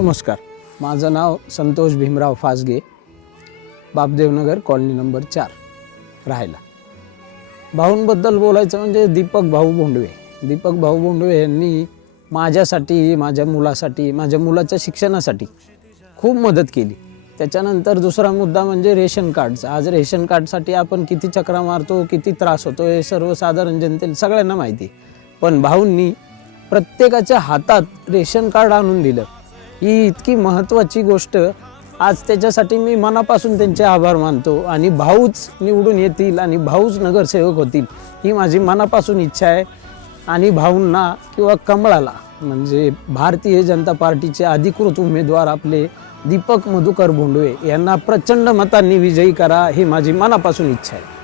नमस्कार, माझं नाव Santosh Bhimrao फासगे, बापदेवनगर colony number 4 राहायला। भाऊंबद्दल बोलायचं म्हणजे दीपक भाऊ बोंडवे यांनी माझ्यासाठी, माझ्या मुलासाठी, माझ्या मुलाच्या शिक्षणासाठी खूप मदत केली। त्याच्यानंतर दुसरा मुद्दा म्हणजे रेशन कार्डचा। आज रेशन कार्डसाठी आपण किती चक्रा मारतो, किती त्रास होतो हे सर्वसाधारण जनतेला सगळ्यांना माहिती, पण भाऊंनी प्रत्येकाच्या हातात रेशन कार्ड आणून दिलं। ही इतकी महत्त्वाची गोष्ट, आज त्याच्यासाठी मी मनापासून त्यांचे आभार मानतो आणि भाऊच निवडून येतील आणि भाऊच नगरसेवक होतील ही माझी मनापासून इच्छा आहे। आणि भाऊंना किंवा कमळाला म्हणजे भारतीय जनता पार्टीचे अधिकृत उमेदवार आपले दीपक मधुकर बोंडवे यांना प्रचंड मतांनी विजयी करा ही माझी मनापासून इच्छा आहे।